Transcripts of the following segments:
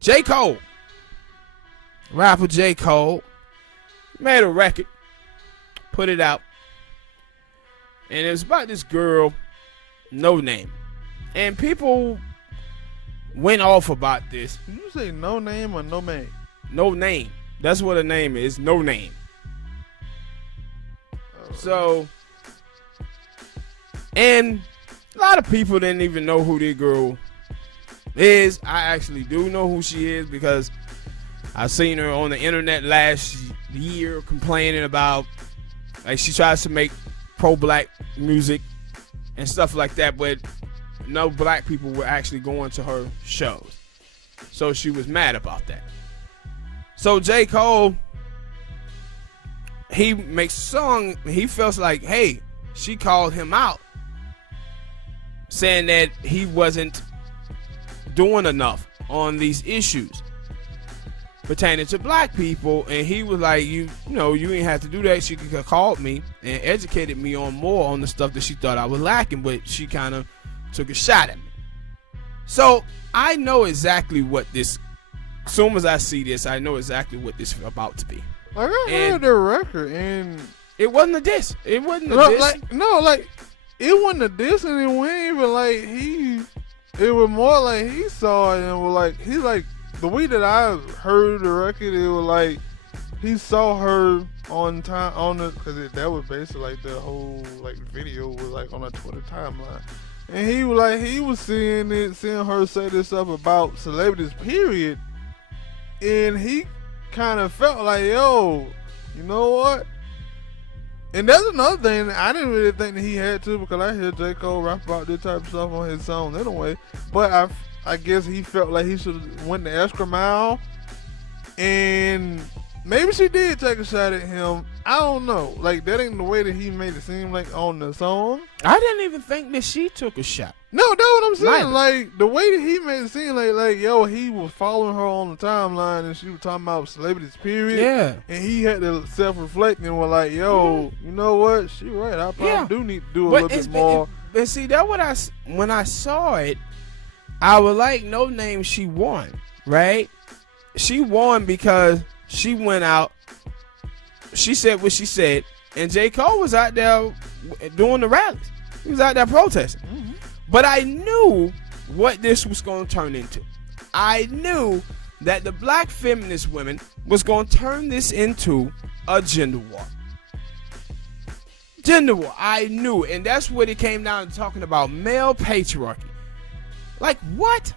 J. Cole, rapper J. Cole, made a record, put it out, and it was about this girl, Noname, and people went off about this. Did you say Noname or Noname? Noname. That's what her name is. Noname. So, and a lot of people didn't even know who this girl is. I actually do know who she is because I seen her on the internet last year complaining about, like, she tries to make pro-black music and stuff like that, but no black people were actually going to her shows. So she was mad about that. So J. Cole, he makes a song, he feels like, hey, she called him out, saying that he wasn't doing enough on these issues pertaining to black people, and he was like, you know, you ain't have to do that. She could have called me and educated me on more on the stuff that she thought I was lacking, but she kind of took a shot at me. So I know exactly what this, as soon as I see this, I know exactly what this is about to be. Like, I heard the record, and it wasn't a diss. It wasn't a diss. It wasn't a diss, and it wasn't even like it was more like he saw it and was like, he like, the way that I heard the record, it was like he saw her on time on the, because that was basically like the whole like video was like on a Twitter timeline, and he was like, he was seeing her say this stuff about celebrities, period, and he kind of felt like, yo, you know what? And that's another thing, I didn't really think that he had to, because I hear J. Cole rap about this type of stuff on his songs anyway, but I guess he felt like he should have went the extra mile, and maybe she did take a shot at him. I don't know. Like, that ain't the way that he made it seem like on the song. I didn't even think that she took a shot. No, that's what I'm saying. Neither. Like, the way that he made it seem like, yo, he was following her on the timeline, and she was talking about celebrities, period. Yeah. And he had to self-reflect and was like, yo, you know what? She right. I probably do need to do a little bit more. And see, that when I saw it, I was like, Noname, she won, right? She won because she went out, she said what she said, and J. Cole was out there doing the rallies. He was out there protesting. Mm-hmm. But I knew what this was going to turn into. I knew that the black feminist women was going to turn this into a gender war. Gender war. I knew. And that's what it came down to, talking about male patriarchy. Like, what?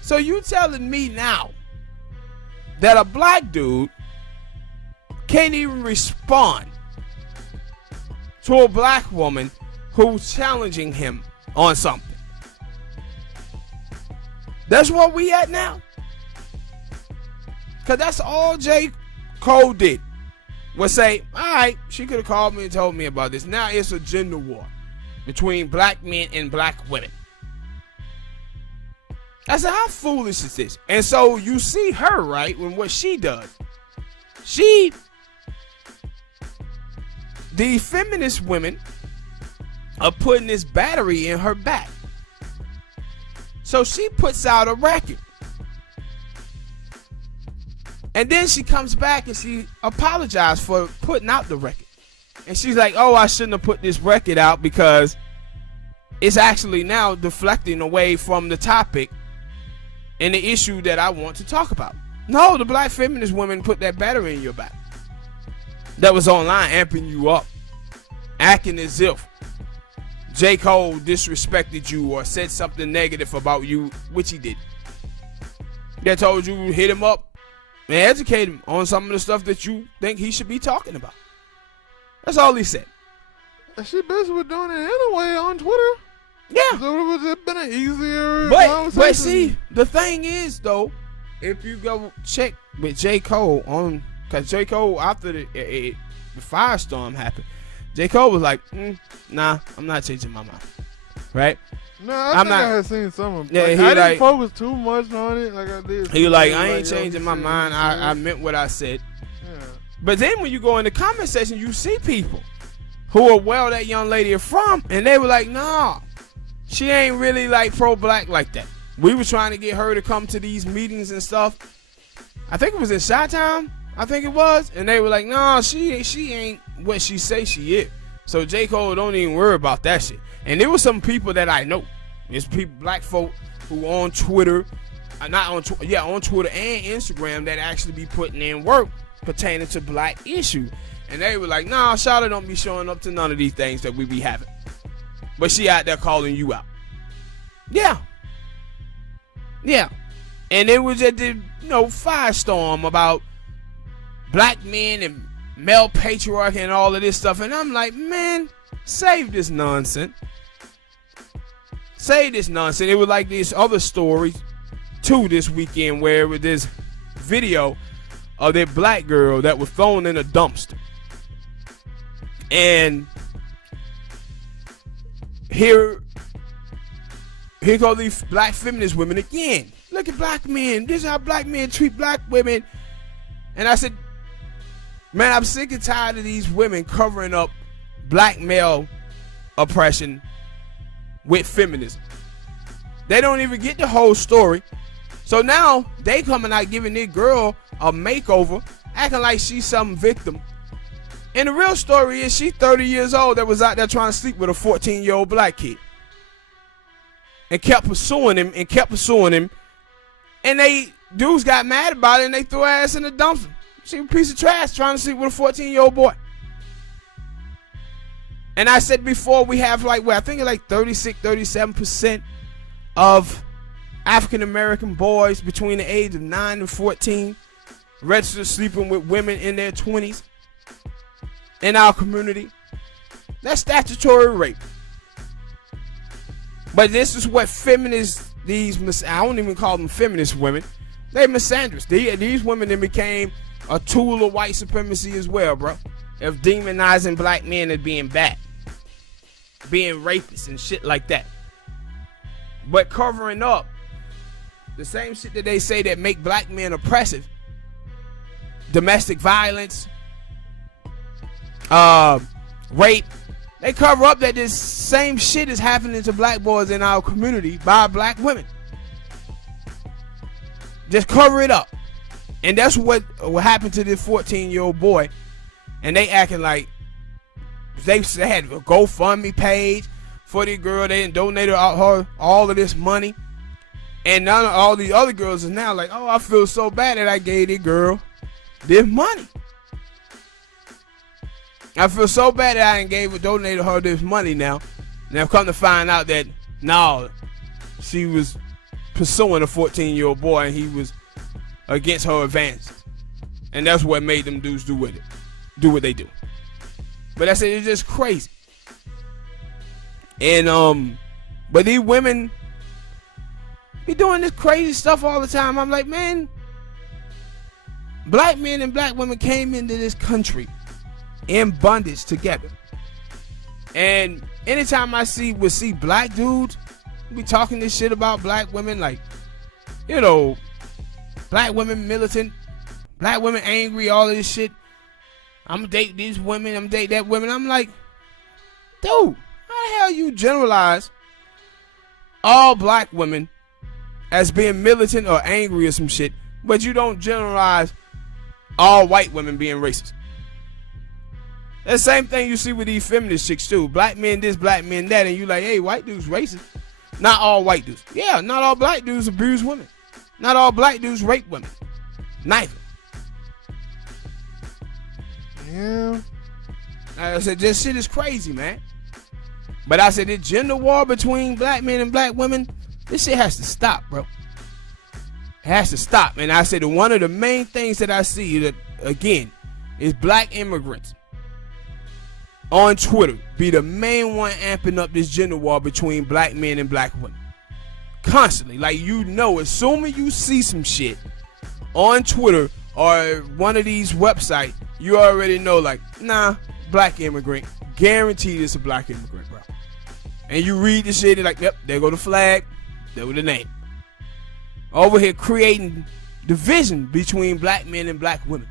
So you telling me now that a black dude can't even respond to a black woman who's challenging him on something? That's what we at now? Because that's all J. Cole did, was say, all right, she could have called me and told me about this. Now it's a gender war between black men and black women. I said, how foolish is this? And so you see her, right, when what she does. The feminist women are putting this battery in her back. So she puts out a record. And then she comes back and she apologized for putting out the record. And she's like, oh, I shouldn't have put this record out because it's actually now deflecting away from the topic and the issue that I want to talk about. No, the black feminist women put that battery in your back. That was online amping you up, acting as if J. Cole disrespected you or said something negative about you, which he did. They told you hit him up and educate him on some of the stuff that you think he should be talking about. That's all he said. She basically doing it anyway on Twitter. Yeah. So it would have been an easier conversation. But see, the thing is, though, if you go check with J. Cole on, because J. Cole, after the firestorm happened, J. Cole was like, nah, I'm not changing my mind. Right? No, I had seen some of it. Yeah, I didn't focus too much on it like I did. He was like, I ain't changing my mind. I meant what I said. Yeah. But then when you go in the comment section, you see people who are well that young lady is from, and they were like, nah, she ain't really like pro-black like that. We were trying to get her to come to these meetings and stuff. I think it was in Chi-Town. I think it was. And they were like, nah, she ain't what she say she is. So J. Cole, don't even worry about that shit. And there were some people that I know. There's people, black folk, who on Twitter, on Twitter and Instagram that actually be putting in work pertaining to black issue. And they were like, nah, Charlotte don't be showing up to none of these things that we be having. But she out there calling you out. Yeah. Yeah. And it was at the, firestorm about black men and male patriarchy and all of this stuff. And I'm like, man, save this nonsense. Save this nonsense. It was like these other stories too this weekend where it was this video of that black girl that was thrown in a dumpster. And here go these black feminist women again. Look at black men. This is how black men treat black women. And I said, man, I'm sick and tired of these women covering up black male oppression with feminism. They don't even get the whole story. So now they coming out giving this girl a makeover, acting like she's some victim. And the real story is she's 30 years old that was out there trying to sleep with a 14-year-old black kid. And kept pursuing him. And they dudes got mad about it and they threw her ass in the dumpster. She was a piece of trash trying to sleep with a 14-year-old boy. And I said before, we have I think it's like 36, 37% of African American boys between the age of 9 and 14 registered sleeping with women in their 20s in our community. That's statutory rape. But this is what feminists, I don't even call them feminist women, they misandrous. These women then became a tool of white supremacy as well, bro. Of demonizing black men as being bad, being rapists and shit like that. But covering up the same shit that they say that make black men oppressive, domestic violence, rape, they cover up that this same shit is happening to black boys in our community by black women. Just cover it up. And that's what happened to this 14-year-old boy. And they acting like they had a GoFundMe page for the girl. They donated her all of this money. And none of all these other girls is now like, oh, I feel so bad that I gave this girl this money. I feel so bad that I donated her this money now. And I've come to find out that, no, she was pursuing a 14-year-old boy and he was against her advance. And that's what made them dudes do what they do. But I said, it's just crazy. And, but these women be doing this crazy stuff all the time. I'm like, man, black men and black women came into this country in bondage together. And anytime I see black dudes be talking this shit about black women, like, black women militant, black women angry, all of this shit. I'm gonna date these women, I'm gonna date that women. I'm like, dude, how the hell you generalize all black women as being militant or angry or some shit, but you don't generalize all white women being racist? That same thing you see with these feminist chicks too. Black men this, black men that, and you like, hey, white dudes racist. Not all white dudes. Yeah, not all black dudes abuse women. Not all black dudes rape women. Neither. Yeah. I said, this shit is crazy, man. But I said, the gender war between black men and black women, this shit has to stop, bro. It has to stop. And I said, one of the main things that I see, that again, is black immigrants on Twitter be the main one amping up this gender war between black men and black women. Constantly. Like, as soon as you see some shit on Twitter or one of these websites, you already know, like, nah, black immigrant. Guaranteed it's a black immigrant, bro. And you read the shit, and like, yep, there go the flag, there go the name. Over here creating division between black men and black women.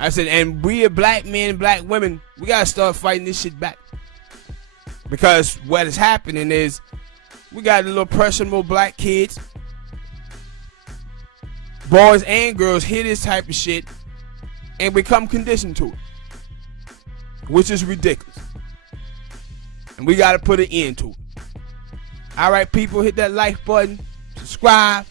I said, and we are black men and black women, we gotta start fighting this shit back. Because what is happening is We got the little impressionable black kids. Boys and girls hear this type of shit and become conditioned to it, which is ridiculous. And we got to put an end to it. All right, people, hit that like button, subscribe,